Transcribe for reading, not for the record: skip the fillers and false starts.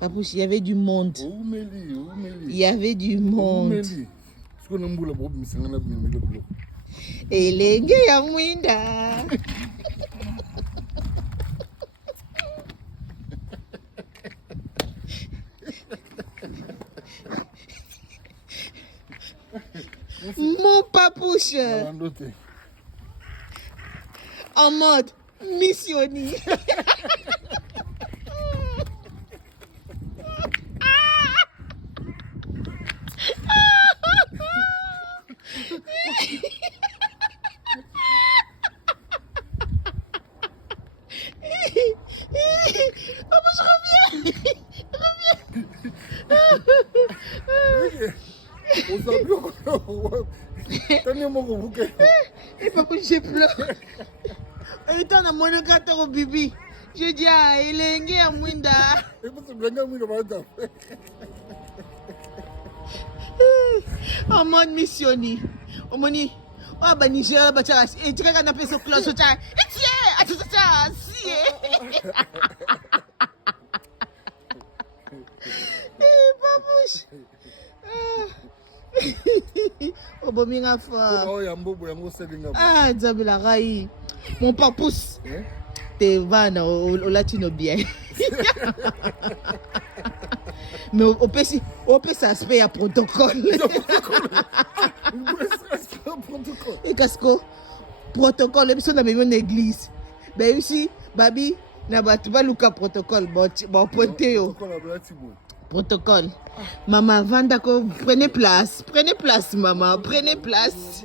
Papouche, il y avait du monde. Il y avait du monde. Et les gars, à Mwinda. Mon papouche. En mode missionnaire. Papouche, reviens. Et papouche, j'ai pleuré. Et tant à mon au bibi. Je dis, ah, il est engagé à Mwinda. En mode missionnaire. Au moni. Oh, bah, Niger, bah, et tu regardes un peu ce cloche, et tiens, si. Eh, papouche. Oh, bon, minga fa. Ah, Zabila Rai. Mon papouche. T'es van au latino bien. Mais au PC, ça se fait à protocole. Et qu'est-ce que protocole, et puis on a même une église. Ben ici, Babi, n'a pas tout le protocole. Bon, pointé. Protocole. Maman, Vanda, prenez place, maman, prenez place.